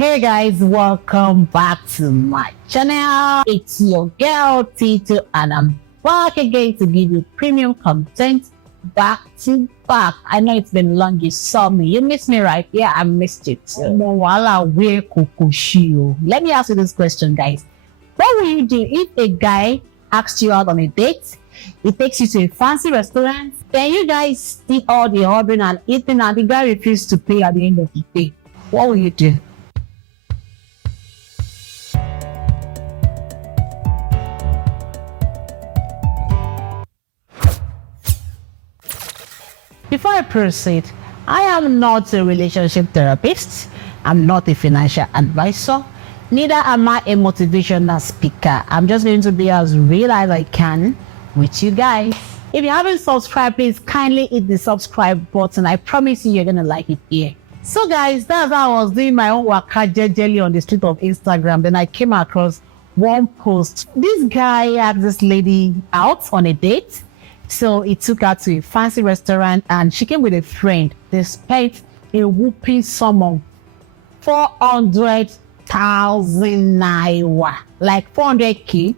Hey guys, welcome back to my channel. It's your girl Tito and I'm back again to give you premium content back to back. I know it's been long, you saw me, you missed me, right? Yeah, I missed it too. Let me ask you this question, guys. What will you do if a guy asks you out on a date? He takes you to a fancy restaurant, then you guys did all the ordering and eating and the guy refused to pay at the end of the day. What will you do? Before I proceed, I am not a relationship therapist, I'm not a financial advisor, neither am I a motivational speaker. I'm just going to be as real as I can with you guys. If you haven't subscribed, please kindly hit the subscribe button. I promise you, you're going to like it here. So guys, that's how I was doing my own waka jejely on the street of Instagram. Then I came across one post. This guy asked this lady out on a date. So he took her to a fancy restaurant and she came with a friend. They spent a whooping sum of 400,000 naira, like 400k,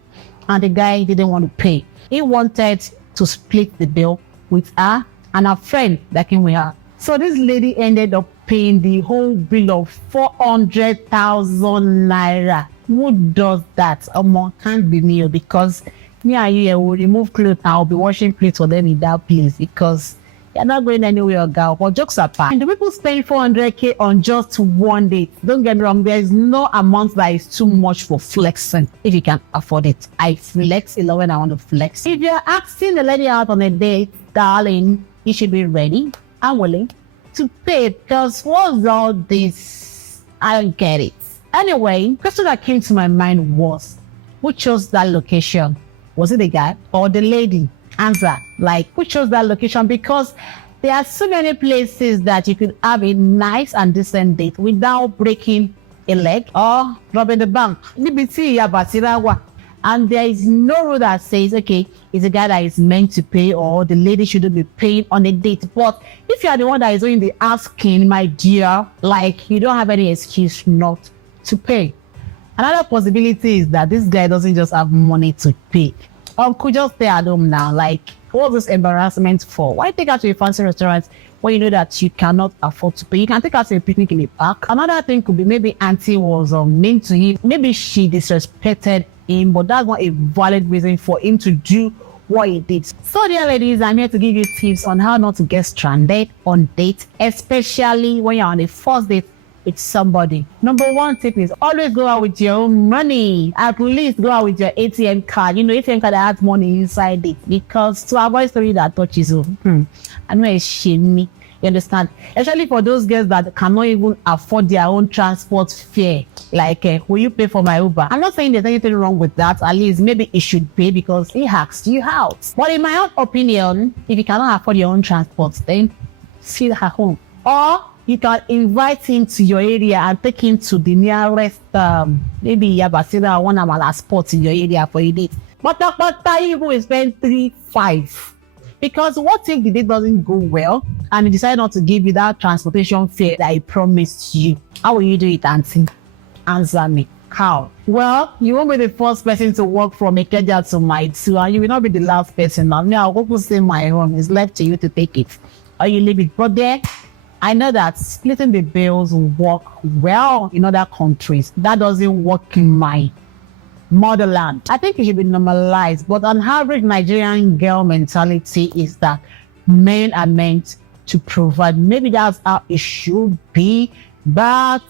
and the guy didn't want to pay. He wanted to split the bill with her and her friend that came with her. So this lady ended up paying the whole bill of 400,000 naira. Who does that? Can't be me, because me and you will remove clothes and I'll be washing plates for them in that place because you're not going anywhere, girl. But jokes apart, and the people spend 400k on just one date. Don't get me wrong, there is no amount that is too much for flexing if you can afford it. I flex a lot when I want to flex. If you're asking the lady out on a date, darling, you should be ready and willing to pay, because what's all this? I don't get it. Anyway, question that came to my mind was, who chose that location? Was it the guy or the lady? Answer, like, who chose that location? Because there are so many places that you could have a nice and decent date without breaking a leg or robbing the bank. And there is no rule that says, okay, it's a guy that is meant to pay or the lady shouldn't be paying on a date. But if you are the one that is doing the asking, my dear, like, you don't have any excuse not to pay. Another possibility is that this guy doesn't just have money to pay. Could just stay at home now. Like, what's this embarrassment for? Why take her to a fancy restaurant when you know that you cannot afford to pay? You can take her to a picnic in a park. Another thing could be maybe auntie was mean to him. Maybe she disrespected him, but that's not a valid reason for him to do what he did. So dear ladies, I'm here to give you tips on how not to get stranded on dates, especially when you're on a first date with somebody. Number one tip is always go out with your own money. At least go out with your ATM card. You know, ATM card that has money inside it, because to avoid story that touches you. I know it's shame. You understand? Especially for those girls that cannot even afford their own transport fare. Like, will you pay for my Uber? I'm not saying there's anything wrong with that. At least maybe it should pay because he asked you out. But in my own opinion, if you cannot afford your own transport, then sit at home. Or you can invite him to your area and take him to the nearest, maybe Yabasira or one Amala spot in your area for a date. But you will spend 3-5. Because what if the date doesn't go well and he decide not to give you that transportation fare that he promised you? How will you do it, auntie? Answer me. How? Well, you won't be the first person to walk from Ikeja to my 2, and you will not be the last person. Now, I'll go say my own. It's left to you to take it. Or you leave it. But there, I know that splitting the bills work well in other countries. That doesn't work in my motherland. I think it should be normalized, but on average, Nigerian girl mentality is that men are meant to provide. Maybe that's how it should be, but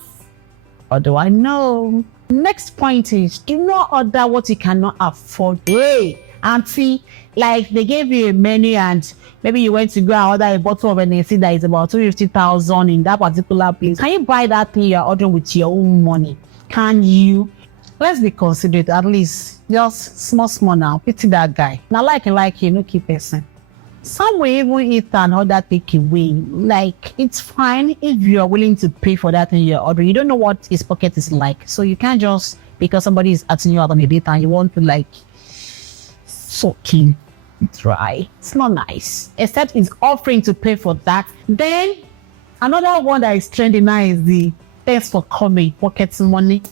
what do I know? Next point is, do not order what you cannot afford. Hey, auntie, like they gave you a menu and maybe you went to go and order a bottle of NAC that is about 250,000 in that particular place. Can you buy that thing you're ordering with your own money? Can you? Let's be considerate, at least just small now. Pity that guy. Now like you, no keep person. Some will even eat and order takeaway. Like, it's fine if you're willing to pay for that thing you're ordering. You don't know what his pocket is like. So you can't just, because somebody is asking you out on a date and you want to like soak him dry. It's not nice. Except he's offering to pay for that. Then another one that is trending now is the Thanks for coming, pocket money.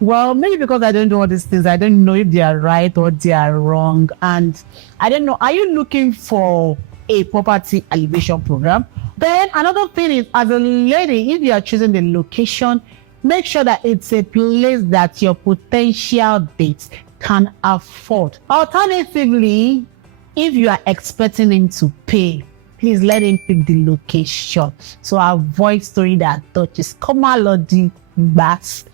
Well, maybe because I don't do all these things, I don't know if they are right or they are wrong. And I don't know, are you looking for a property elevation program? Then another thing is, as a lady, if you are choosing the location, make sure that it's a place that your potential dates can afford. Alternatively, if you are expecting him to pay, please let him pick the location. So avoid story that touches. Come on, Lodi, bass,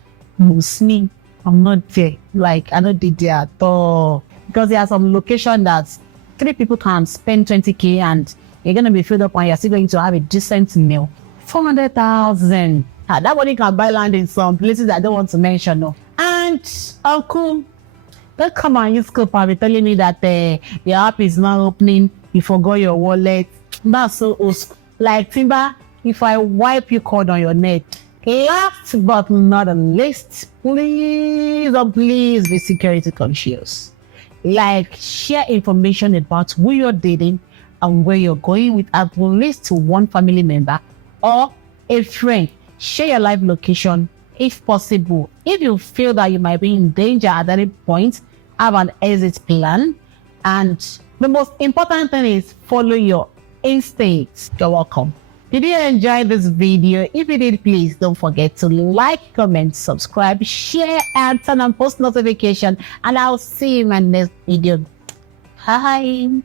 me. I'm not there. Like, I don't did there at all. Because there are some location that 3 people can spend 20K and you're going to be filled up and you're still going to have a decent meal. 400,000. That money can buy land in some places I don't want to mention. No. And uncle, don't come and use scope and be telling me that your app is not opening. You forgot your wallet. That's so old. Like Timber, if I wipe you code on your neck. Last but not the least, please, oh please be security conscious. Like, share information about who you're dating and where you're going with at least one family member or a friend. Share your live location if possible. If you feel that you might be in danger at any point, have an exit plan. And the most important thing is follow your instincts. You're welcome. Did you enjoy this video? If you did, please don't forget to like, comment, subscribe, share, and turn on post notification. And I'll see you in my next video. Bye.